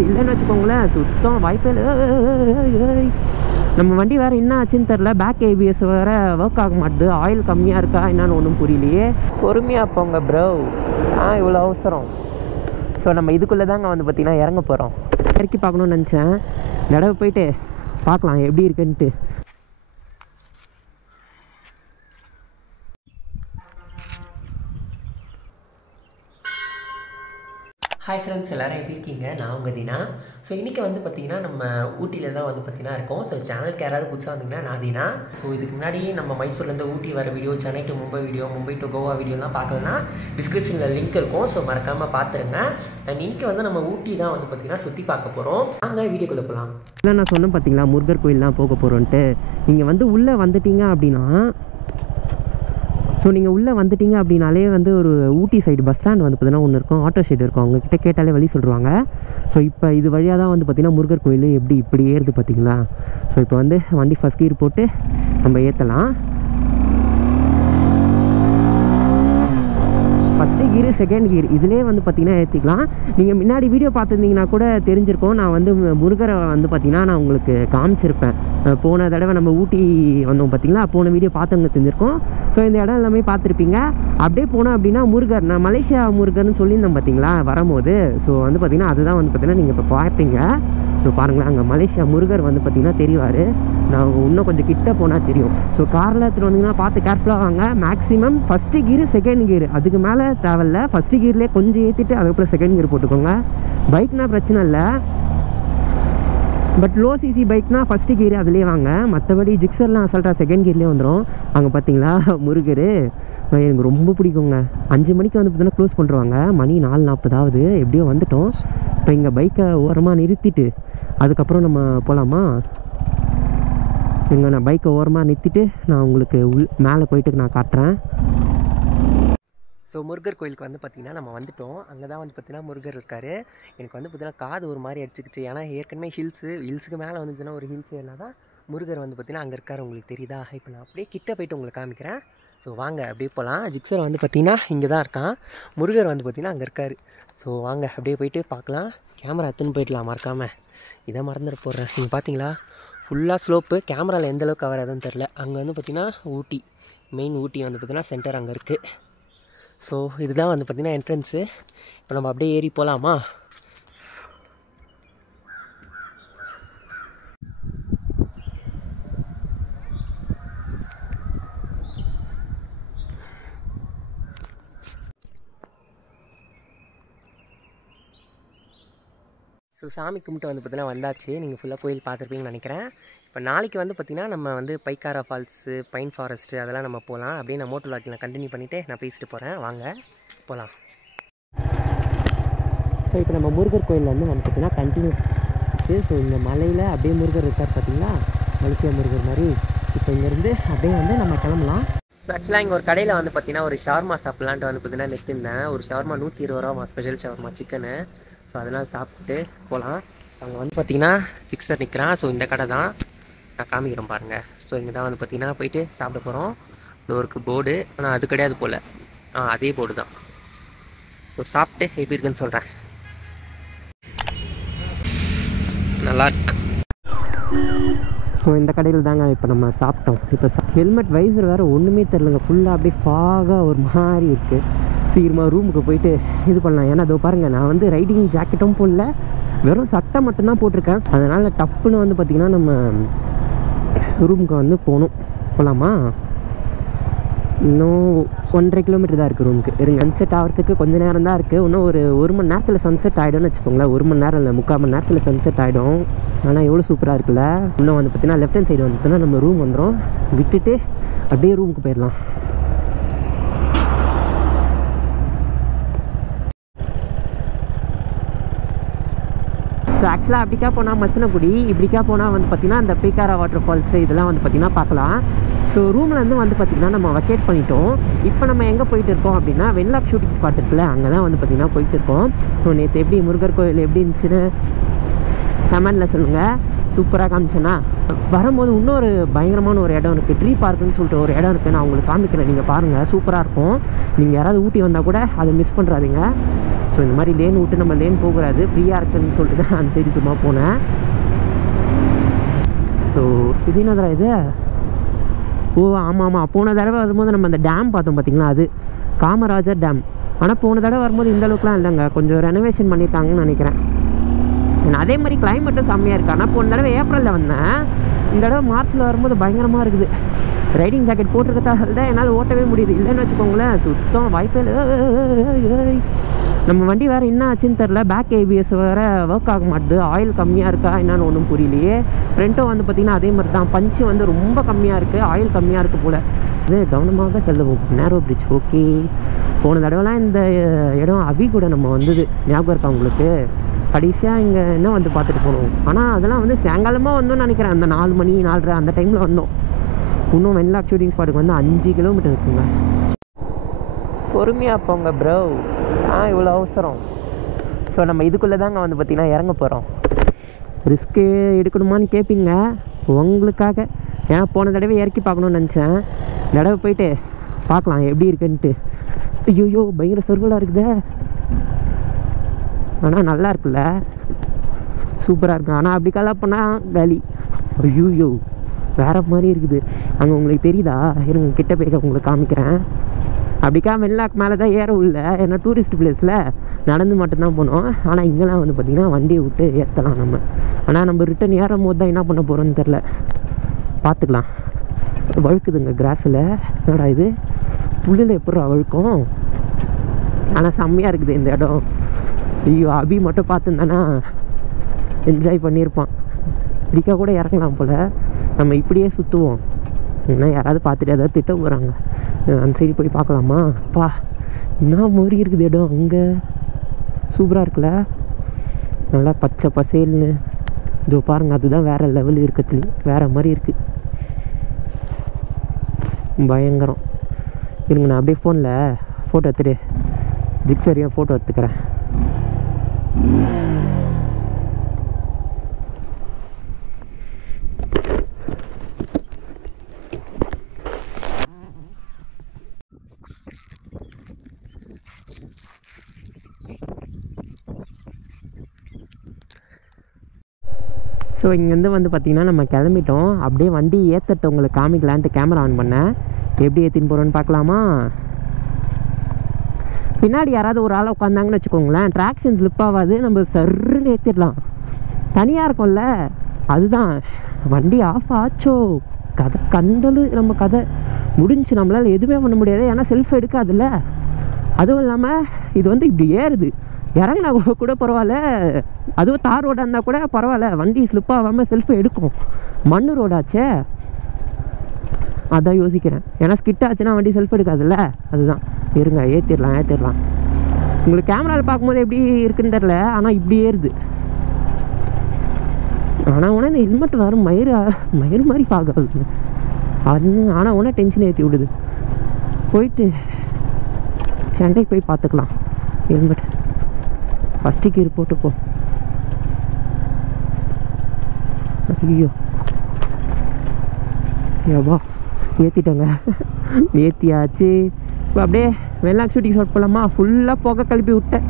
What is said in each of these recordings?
இல்லைன்னு வச்சுக்கோங்களேன் சுத்தம் வாய்ப்பே இல்லை. நம்ம வண்டி வேறு என்ன ஆச்சுன்னு தெரில, பேக் ஏபிஎஸ் வேறு ஒர்க் ஆக மாட்டுது. ஆயில் கம்மியாக இருக்கா என்னன்னு ஒன்றும் புரியலையே. பொறுமையாக போங்க ப்ரோ, இவ்வளோ அவசரம். ஸோ நம்ம இதுக்குள்ளே தாங்க வந்து பார்த்திங்கன்னா இறங்க போகிறோம். இறக்கி பார்க்கணுன்னு நினச்சேன், தடவை போயிட்டு பார்க்கலாம் எப்படி இருக்குன்ட்டு. ஹாய் ஃப்ரெண்ட்ஸ், எல்லோரும் எப்படி இருக்கீங்க? நான் உங்கள் தீனா. ஸோ இன்றைக்கி வந்து பார்த்திங்கன்னா நம்ம ஊட்டியில் தான் வந்து பார்த்திங்கன்னா இருக்கோம். ஸோ சேனலுக்கு யாராவது புதுசாக வந்தீங்கன்னா நான் தீனா. ஸோ இதுக்கு முன்னாடி நம்ம மைசூர்லேருந்து ஊட்டி வர video, Chennai to Mumbai video, Mumbai to Goa வீடியோலாம் பார்க்கலன்னா டிஸ்கிரிப்ஷனில் லிங்க் இருக்கும். ஸோ மறக்காமல் பார்த்துருங்க. அண்ட் இன்றைக்கி வந்து நம்ம ஊட்டி தான் வந்து பார்த்திங்கன்னா சுற்றி பார்க்க போகிறோம். அங்கே வீடியோக்குள்ளே போகலாம். இல்லை நான் சொன்னேன் பார்த்திங்களா, முருகர் கோயிலெலாம் போக போகிறோன்ட்டு. நீங்கள் வந்து உள்ளே வந்துட்டீங்க அப்படின்னா, ஸோ நீங்கள் உள்ளே வந்துட்டீங்க அப்படின்னாலே வந்து ஒரு ஊட்டி சைடு பஸ் ஸ்டாண்ட் வந்து பார்த்தீங்கன்னா ஒன்று இருக்கும், ஆட்டோ ஷெட் இருக்கும். அவங்கக்கிட்ட கேட்டாலே வழி சொல்லுவாங்க. ஸோ இப்போ இது வழியாக தான் வந்து பார்த்திங்கன்னா முருகர் கோயில் எப்படி இப்படி ஏறுது பார்த்தீங்களா. ஸோ இப்போ வந்து வண்டி ஃபஸ்ட் கீர் போட்டு நம்ம ஏற்றலாம். ஃபஸ்ட்டு கீரு, செகண்ட் கீர் இதிலே வந்து பார்த்திங்கன்னா ஏற்றிக்கலாம். நீங்கள் முன்னாடி வீடியோ பார்த்துருந்தீங்கன்னா கூட தெரிஞ்சிருக்கோம். நான் வந்து முருகரை வந்து பார்த்திங்கன்னா நான் உங்களுக்கு காமிச்சிருப்பேன். போன தடவை நம்ம ஊட்டி வந்தோம் பார்த்திங்களா, போன வீடியோ பார்த்தவங்க தெரிஞ்சிருக்கோம். ஸோ இந்த இடம் எல்லாமே பார்த்துருப்பீங்க. அப்படியே போனோம் அப்படின்னா முருகர், நான் மலேசியா முருகர்னு சொல்லியிருந்தேன் பார்த்திங்களா வரும்போது. ஸோ வந்து பார்த்திங்கன்னா அதுதான் வந்து பார்த்திங்கன்னா நீங்கள் இப்போ பார்ப்பீங்க. ஸோ பாருங்களேன், அங்கே மலேசியா முருகர் வந்து பார்த்திங்கன்னா தெரிவார். நான் இன்னும் கொஞ்சம் கிட்ட போனால் தெரியும். ஸோ காரில் எடுத்துகிட்டு வந்தீங்கன்னா பார்த்து கேர்ஃபுல்லாக வாங்க. மேக்ஸிமம் ஃபஸ்ட்டு கீரு, செகண்ட் கீரு, அதுக்கு மேலே தேவையில்ல. ஃபஸ்ட்டு கீர்லேயே கொஞ்சம் ஏற்றிட்டு அதுக்கப்புறம் செகண்ட் கீர் போட்டுக்கோங்க. பைக்னால் பிரச்சனை இல்லை, பட் லோ சிசி பைக்னால் ஃபஸ்ட்டு கீர் அதுலேயே வாங்க. மற்றபடி ஜிக்ஸர்லாம் அசால்ட்டாக செகண்ட் கீர்லேயே வந்துடும். அங்கே பார்த்தீங்களா முருகர், எனக்கு ரொம்ப பிடிக்குங்க. 5 மணிக்கு வந்து பார்த்தீங்கன்னா க்ளோஸ் பண்ணுறாங்க. மணி 4:40 ஆகுது. எப்படியோ வந்துட்டோம். இப்போ இங்கே பைக்கை ஓரமாக நிறுத்திட்டு அதுக்கப்புறம் நம்ம போகலாமா? இங்கே நான் பைக்கை ஓரமாக நிறுத்திட்டு நான் உங்களுக்கு மேலே போயிட்டு நான் காட்டுறேன். ஸோ முருகர் கோயிலுக்கு வந்து பார்த்திங்கன்னா நம்ம வந்துவிட்டோம். அங்கே தான் வந்து பார்த்திங்கன்னா முருகர் இருக்கார். எனக்கு வந்து பார்த்திங்கன்னா காது ஒரு மாதிரி அடிச்சுக்கிச்சு. ஏன்னா ஏற்கனவே ஹில்ஸுக்கு மேலே வந்து பார்த்திங்கன்னா ஒரு ஹில்ஸ் ஏன்னா தான் முருகர் வந்து பார்த்திங்கன்னா அங்கே இருக்கார். உங்களுக்கு தெரியுதா? இப்போ நான் அப்படியே கிட்டே போய்ட்டு உங்களுக்கு காமிக்கிறேன். ஸோ வாங்க அப்படியே போகலாம். ஜிக்ஸர் வந்து பார்த்திங்கன்னா இங்கே தான் இருக்கான். முருகர் வந்து பார்த்திங்கன்னா அங்கே இருக்கார். ஸோ வாங்க அப்படியே போயிட்டு பார்க்கலாம். கேமரா எடுத்துன்னு போயிடலாம் மறக்காமல். இதை மறந்துட போடுறேன். நீங்கள் பார்த்தீங்களா ஃபுல்லாக ஸ்லோப்பு. கேமராவில் எந்தளவுக்கு கவர் ஆகுதுன்னு தெரில. அங்கே வந்து பார்த்திங்கன்னா ஊட்டி, மெயின் ஊட்டி வந்து பார்த்திங்கன்னா சென்டர் அங்கே இருக்குது. ஸோ இதுதான் வந்து பார்த்திங்கன்னா என்ட்ரன்ஸு. இப்போ நம்ம அப்படியே ஏறி போகலாமா? ஸோ சாமி கும்பிட்டு வந்து பார்த்திங்கன்னா வந்தாச்சு. நீங்கள் ஃபுல்லாக கோயில் பார்த்துருப்பீங்கன்னு நினைக்கிறேன். இப்போ நாளைக்கு வந்து பார்த்திங்கன்னா நம்ம வந்து பைக்காரா ஃபால்ஸு, பைன் ஃபாரஸ்ட்டு அதெல்லாம் நம்ம போகலாம். அப்படியே நான் மோட்டோ வ்ளாகில் கண்டினியூ பண்ணிவிட்டு நான் பேசிட்டு போகிறேன். வாங்க போகலாம். ஸோ இப்போ நம்ம முருகர் கோயிலேருந்து வந்து பார்த்திங்கன்னா கண்டினியூ. ஸோ இந்த மலையில் அப்படியே முருகர் இருக்கார் பார்த்தீங்களா, மலேசியா முருகர் மாதிரி. இப்போ இங்கேருந்து அப்படியே வந்து நம்ம கிளம்பலாம். ஸோ ஆக்சுவலாக இங்கே ஒரு கடையில் வந்து பார்த்திங்கன்னா ஒரு ஷவர்மா சாப்பிட்லான்ட்டு வந்து பார்த்திங்கன்னா நிறுத்திருந்தேன். ஒரு ஷவர்மா 120 ரூபா, ஸ்பெஷல் ஷவர்மா சிக்கனு. ஸோ அதனால் சாப்பிட்டு போகலாம். அங்கே வந்து பார்த்திங்கன்னா ஃபிக்ஸர் நிற்கிறான். ஸோ இந்த கடை தான் நான் காமிக்கிறேன் பாருங்கள். ஸோ இங்கே தான் வந்து பார்த்திங்கன்னா போயிட்டு சாப்பிட போகிறோம். இந்த ஒரு போர்டு, ஆனால் அது கிடையாது போல். அதே போர்டு தான். ஸோ சாப்பிட்டு எப்படி இருக்குன்னு சொல்கிறேன். நல்லாயிருக்கு. ஸோ இந்த கடையில் தாங்க இப்போ நம்ம சாப்பிட்டோம். இப்போ ஹெல்மெட் வைசர் வேறு ஒன்றுமே தெரிலங்க. ஃபுல்லாக அப்படியே ஃபாகாக ஒரு மாதிரி இருக்குது. சீக்கிரமாக ரூமுக்கு போயிட்டு இது பண்ணலாம். ஏன்னா அதோ பாருங்கள், நான் வந்து ரைடிங் ஜாக்கெட்டும் போடல, வெறும் சட்டை மட்டும்தான் போட்டிருக்கேன். அதனால் டப்புன்னு வந்து பார்த்திங்கன்னா நம்ம ரூமுக்கு வந்து போகலாமா? இன்னும் 1.5 கிலோமீட்டர் தான் இருக்குது ரூமுக்கு. இருங்க, சன்செட் ஆகிறதுக்கு கொஞ்சம் நேரம் தான் இருக்குது. இன்னும் ஒரு மணி நேரத்தில் சன்செட் ஆகிடும்னு வச்சுக்கோங்களேன். 1 மணி நேரம் இல்லை, 3/4 மணி நேரத்தில் சன்செட் ஆகிடும். ஆனால் எவ்வளோ சூப்பராக இருக்குல்ல. இன்னும் வந்து பார்த்திங்கன்னா லெஃப்ட் ஹேண்ட் சைடு வந்துச்சுன்னா நம்ம ரூம் வந்துடும். விட்டுட்டு அப்படியே ரூமுக்கு போயிடலாம். ஸோ ஆக்சுவலாக அப்படிக்கா போனால் மசனகுடி, இப்படிக்கா போனால் வந்து பார்த்திங்கன்னா அந்த பீக்காரா வாட்டர் ஃபால்ஸு இதெல்லாம் வந்து பார்த்திங்கன்னா பார்க்கலாம். ஸோ ரூம்லேருந்து வந்து பார்த்திங்கன்னா நம்ம வக்கேட் பண்ணிட்டோம். இப்போ நம்ம எங்கே போயிட்டு இருக்கோம் அப்படின்னா வெண்லாக் ஷூட்டிங் ஸ்பாட் இருக்குல்ல, அங்கே தான் வந்து பார்த்திங்கன்னா போயிட்டு இருக்கோம். ஸோ நேற்று எப்படி முருகர் கோயில் எப்படி இருந்துச்சுன்னு கமெண்டில் சொல்லுங்கள். சூப்பராக காமிச்சேன்னா வரும்போது இன்னொரு பயங்கரமான ஒரு இடம் இருக்குது, ட்ரீ பார்க்குன்னு சொல்லிட்டு ஒரு இடம் இருக்குது. நான் உங்களுக்கு காமிக்கிறேன், நீங்கள் பாருங்கள், சூப்பராக இருக்கும். நீங்கள் யாராவது ஊட்டி வந்தால் கூட அதை மிஸ் பண்ணுறாதீங்க. ஸோ இந்த மாதிரி லேன் விட்டு நம்ம லேன் போகக்கூடாது, ஃப்ரீயாக இருக்குன்னு சொல்லிட்டு தான் அந்த சைடு சும்மா போனேன். ஸோ இது என்னதுடா இது? ஓ ஆமாம், போன தடவை வரும்போது நம்ம அந்த டேம் பார்த்தோம் பார்த்திங்களா, அது காமராஜர் டேம். ஆனால் போன தடவை வரும்போது இந்த அளவுக்குலாம் இல்லைங்க, கொஞ்சம் ரெனோவேஷன் பண்ணியிருக்காங்கன்னு நினைக்கிறேன். அதே மாதிரி கிளைமேட்டும் செம்மையாக இருக்குது. ஆனால் போன தடவை ஏப்ரலில் வந்தேன், இந்த தடவை மார்ச்சில் வரும்போது பயங்கரமாக இருக்குது. ரைடிங் ஜாக்கெட் போட்டிருக்கதால தான் என்னால் ஓட்டவே முடியுது, இல்லைன்னு வச்சுக்கோங்களேன் சுத்தம் வாய்ப்பே இல்லை. நம்ம வண்டி வேறு என்ன ஆச்சுன்னு தெரில, பேக் ஏபிஎஸ் வேறு ஒர்க் ஆக மாட்டுது, ஆயில் கம்மியாக இருக்கா என்னன்னு ஒன்றும் புரியலையே. ஃப்ரண்ட்டும் வந்து பார்த்திங்கன்னா அதே மாதிரி தான், பஞ்சு வந்து ரொம்ப கம்மியாக இருக்குது, ஆயில் கம்மியாக இருக்குது போல். இது கவனமாக செல்லுவோம். நேரோ பிரிட்ஜ் ஓகே. போன தடவைலாம் இந்த இடம் அபி கூட நம்ம வந்தது ஞாபகம் இருக்கா உங்களுக்கு? கடைசியாக இங்கே என்ன வந்து பார்த்துட்டு போனோம். ஆனால் அதெல்லாம் வந்து சாயங்காலமாக வந்தோம்னு நினைக்கிறேன், அந்த 4 மணி 4:30 அந்த டைமில் வந்தோம். இன்னும் வென்லாக் ஷூட்டிங் ஸ்பாட்டுக்கு வந்து 5 கிலோமீட்டர் இருக்குங்க. பொறுமையாக போங்க ப்ரோ, இவ்வளோ அவசரம். ஸோ நம்ம இதுக்குள்ளே தாங்க வந்து பார்த்திங்கன்னா இறங்க போகிறோம். ரிஸ்க்கு எடுக்கணுமான்னு கேட்பீங்க உங்களுக்காக, ஏன்னா போன தடவை இறக்கி பார்க்கணுன்னு நினச்சேன். தடவை போயிட்டு பார்க்கலாம் எப்படி இருக்குன்ட்டு. ஐயோ பயங்கர சொர்வலாக இருக்குதே, ஆனால் நல்லா இருக்குல்ல, சூப்பராக இருக்குது. ஆனால் அப்படி கலா பண்ணால் காலி. ஐயோ வேறு மாதிரி இருக்குது. அங்கே உங்களுக்கு தெரியுதா? இருங்க கிட்ட போய் உங்களுக்கு காமிக்கிறேன். அப்படிக்கா வென்லாக் மேலே தான் ஏற உள்ள, ஏன்னா டூரிஸ்ட் பிளேஸில் நடந்து மட்டும்தான் போனோம். ஆனால் இங்கெல்லாம் வந்து பார்த்திங்கன்னா வண்டியை விட்டு ஏற்றலாம் நம்ம. ஆனால் நம்ம ரிட்டன் ஏறும் போது தான் என்ன பண்ண போகிறோன்னு தெரில, பார்த்துக்கலாம். வழுக்குதுங்க கிராஸில், என்னடா இது புல்லில் எப்படி வழுக்கும். ஆனால் செம்மையாக இருக்குது இந்த இடம். ஐயோ அபி மட்டும் பார்த்துருந்தானா என்ஜாய் பண்ணியிருப்பான். இப்படிக்கா கூட இறங்கலாம் போல். நம்ம இப்படியே சுற்றுவோம், ஏன்னா யாராவது பார்த்துட்டு ஏதாவது திட்ட போகிறாங்க. அந்த சைடு போய் பார்க்கலாமா? அப்பா என்ன மாதிரி இருக்குது இடம், அங்கே சூப்பராக இருக்குல்ல, நல்லா பச்சை பசேல்னு. இதோ பாருங்கள், அதுதான் வேறு லெவல் இருக்கிறதுல வேறு மாதிரி இருக்குது, பயங்கரம். இருங்க நான் அப்படியே ஃபோனில் ஃபோட்டோ எடுத்துட்டு ஜிக்ஸரியாக ஃபோட்டோ எடுத்துக்கிறேன். ஸோ இங்கேருந்து வந்து பார்த்திங்கன்னா நம்ம கிளம்பிட்டோம். அப்படியே வண்டி ஏற்றத்தை உங்களுக்கு காமிக்கலான்ட்டு கேமரா ஆன் பண்ணேன். எப்படி ஏற்றின்னு போகிறோன்னு பார்க்கலாமா? பின்னாடி யாராவது ஒரு ஆளை உட்காந்தாங்கன்னு வச்சுக்கோங்களேன், ட்ராக்ஷன் ஸ்லிப் ஆகாது, நம்ம சர்ன்னு ஏற்றிடலாம். தனியாக இருக்கும்ல, அதுதான். வண்டி ஆஃப் ஆச்சோ கதை கண்டல், நம்ம கதை முடிஞ்சு, நம்மளால் எதுவுமே பண்ண முடியாது, ஏன்னா செல்ஃப் எடுக்காதுல்ல. அதுவும் இல்லாமல் இது வந்து இப்படி ஏறுது, இறங்கினா கூட பரவாயில்ல, அதுவும் தார் ரோடாக இருந்தால் கூட பரவாயில்ல, வண்டி ஸ்லிப் ஆகாமல் செல்ஃபை எடுக்கும். மண் ரோடாச்சே, அதான் யோசிக்கிறேன். ஏன்னா ஸ்கிட் ஆச்சுன்னா வண்டி செல்ஃப் எடுக்காதுல்ல, அதுதான். இருங்க ஏற்றிடலாம். உங்களுக்கு கேமராவில் பார்க்கும்போது எப்படி இருக்குன்னு தெரில, ஆனால் இப்படி ஏறுது. ஆனால் உடனே இந்த ஹெல்மெட் வரும் மயிறு மாதிரி பார்க்காது அது. ஆனால் உடனே டென்ஷன் ஏற்றி விடுது. போயிட்டு சென்னைக்கு போய் பார்த்துக்கலாம். ஹெல்மெட் ஃபஸ்ட்டு கீர் போட்டுப்போ. ஐயோ ஏவா ஏற்றிட்டேங்க, ஏற்றியாச்சு. இப்போ அப்படியே வென்லாக் ஷூட்டிங் ஸ்பாட் போகலாமா? ஃபுல்லாக புகை கிளப்பி விட்டேன்.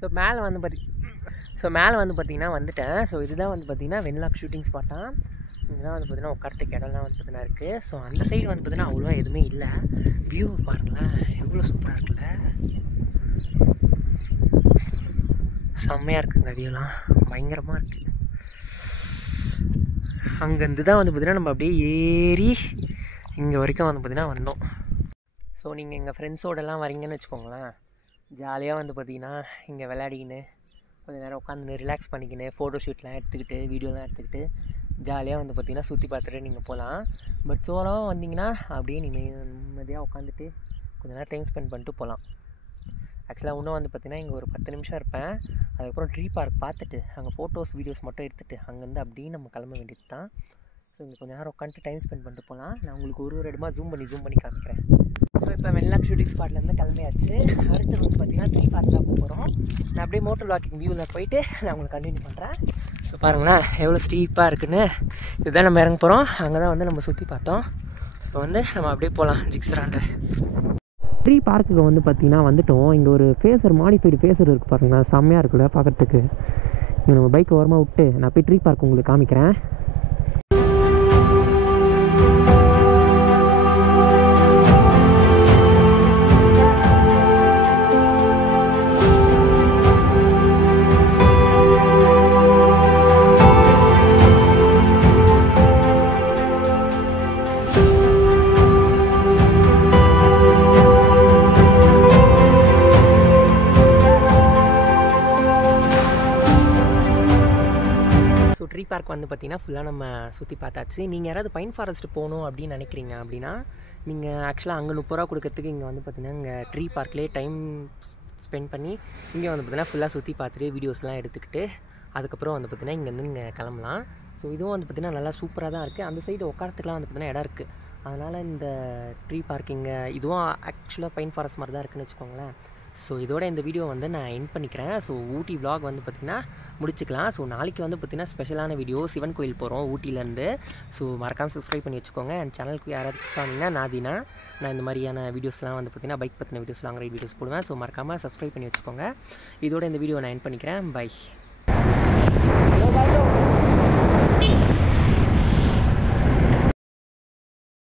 ஸோ மேலே வந்து பார்த்திங்கன்னா வந்துட்டேன். ஸோ இதுதான் வந்து பார்த்திங்கன்னா வென்லாக் ஷூட்டிங் ஸ்பாட்டாக. இங்கெல்லாம் வந்து பார்த்திங்கன்னா உட்காரத்துக்கு இடம்லாம் வந்து பார்த்திங்கன்னா இருக்குது. ஸோ அந்த சைடு வந்து பார்த்திங்கன்னா அவ்வளோவா எதுவுமே இல்லை. வியூ பாருங்களேன் எவ்வளோ சூப்பராக இருக்குல்ல, செம்மையாக இருக்குங்க. வியூலாம் பயங்கரமாக இருக்குது. அங்கேருந்து தான் வந்து பார்த்திங்கன்னா நம்ம அப்படியே ஏறி இங்கே வரைக்கும் வந்து பார்த்திங்கன்னா வந்தோம். ஸோ நீங்கள் எங்கள் ஃப்ரெண்ட்ஸோடலாம் வரீங்கன்னு வச்சுக்கோங்களேன், ஜாலியாக வந்து பார்த்திங்கன்னா இங்கே விளையாடிக்கின்னு கொஞ்சம் நேரம் உட்காந்து ரிலாக்ஸ் பண்ணிக்கின்னு ஃபோட்டோ ஷூட்லாம் எடுத்துக்கிட்டு வீடியோலாம் எடுத்துக்கிட்டு ஜாலியாக வந்து பார்த்திங்கன்னா சுற்றி பார்த்துட்டு நீங்கள் போகலாம். பட் சோலாக வந்தீங்கன்னா அப்படியே நிம்மதியாக உட்காந்துட்டு கொஞ்சம் நேரம் டைம் ஸ்பெண்ட் பண்ணிட்டு போகலாம். ஆக்சுவலாக இன்னும் வந்து பார்த்திங்கன்னா இங்கே ஒரு 10 நிமிஷம் இருப்பேன். அதுக்கப்புறம் ட்ரீ பார்க் பார்த்துட்டு அங்கே ஃபோட்டோஸ் வீடியோஸ் மட்டும் எடுத்துகிட்டு அங்கேருந்து அப்படியே நம்ம கிளம்ப வேண்டியது தான். ஸோ இங்கே கொஞ்சம் நேரம் உட்காந்துட்டு டைம் ஸ்பெண்ட் பண்ணிட்டு போகலாம். நான் உங்களுக்கு ஒரு இடமா ஜூம் பண்ணி காமிக்கிறேன். ஸோ இப்போ வெள்ளாக் ஷூட்டிங் ஸ்பாட்லேருந்து கிளம்பியாச்சு. அடுத்து வந்து பார்த்திங்கன்னா ட்ரீ பார்க் தான் போகிறோம். நான் அப்படியே மோட்டர் வாக்கிங் வியூவில் போயிட்டு நான் உங்களுக்கு கண்டினியூ பண்ணுறேன். ஸோ பாருங்களேன் எவ்வளோ ஸ்டீப்பாக இருக்குன்னு. இதுதான் நம்ம இறங்க போகிறோம். அங்கே தான் வந்து நம்ம சுற்றி பார்த்தோம். ஸோ இப்போ வந்து நம்ம அப்படியே போகலாம் ஜிக்ஸராண்ட. ட்ரீ பார்க்குக்கு வந்து பார்த்திங்கன்னா வந்துட்டோம். இங்கே ஒரு ஃபேஸர் மாடிஃபைடு ஃபேஸர் இருக்குது பாருங்களேன், செம்மையாக இருக்குல்ல பார்க்குறதுக்கு. இங்கே நம்ம பைக்கை ஓரமாக விட்டு நான் போய் ட்ரீ பார்க் உங்களுக்கு காமிக்கிறேன். ட்ரீ பார்க் வந்து பார்த்திங்கன்னா ஃபுல்லாக நம்ம சுற்றி பார்த்தாச்சு. நீங்கள் யாராவது பைன் ஃபாரஸ்ட் போகணும் அப்படின்னு நினைக்கிறீங்க அப்படின்னா நீங்கள் ஆக்சுவலாக அங்கே 30 ரூபா கொடுக்கறதுக்கு இங்கே வந்து பார்த்திங்கன்னா இங்கே ட்ரீ பார்க்லேயே டைம் ஸ்பெண்ட் பண்ணி இங்கே வந்து பார்த்திங்கன்னா ஃபுல்லாக சுற்றி பார்த்துட்டு வீடியோஸ்லாம் எடுத்துக்கிட்டு அதுக்கப்புறம் வந்து பார்த்திங்கன்னா இங்கேருந்து இங்கே கிளம்பலாம். ஸோ இதுவும் வந்து பார்த்திங்கன்னா நல்லா சூப்பராக தான் இருக்குது. அந்த சைடு உட்காரத்துக்குலாம் வந்து பார்த்திங்கன்னா இடம் இருக்குது. அதனால் இந்த ட்ரீ பார்க்கிங்க இதுவும் ஆக்சுவலாக பைன் ஃபாரஸ்ட் மாதிரி தான் இருக்குதுன்னு வச்சுக்கோங்களேன். ஸோ இதோட இந்த வீடியோ வந்து நான் எண்ட் பண்ணிக்கிறேன். ஸோ ஊட்டி vlog வந்து பார்த்திங்கன்னா முடிச்சுக்கலாம். ஸோ நாளைக்கு வந்து பார்த்திங்கன்னா ஸ்பெஷலான வீடியோ சிவன் கோயில் போகிறோம் ஊட்டிலேருந்து. ஸோ மறக்காமல் சப்ஸ்கிரைப் பண்ணி வச்சுக்கோங்க. என் சேனலுக்கு யாராவது புதுசாக வந்தீங்கன்னா நான் இந்த மாதிரியான வீடியோஸ்லாம் வந்து பார்த்திங்கன்னா பைக் பற்றின வீடியோஸ் லாங் ரைட் வீடியோஸ் போடுவேன். ஸோ மறக்காமல் சப்ஸ்கிரைப் பண்ணி வச்சுக்கோங்க. இதோட இந்த வீடியோ நான் எண்ட் பண்ணிக்கிறேன். பை.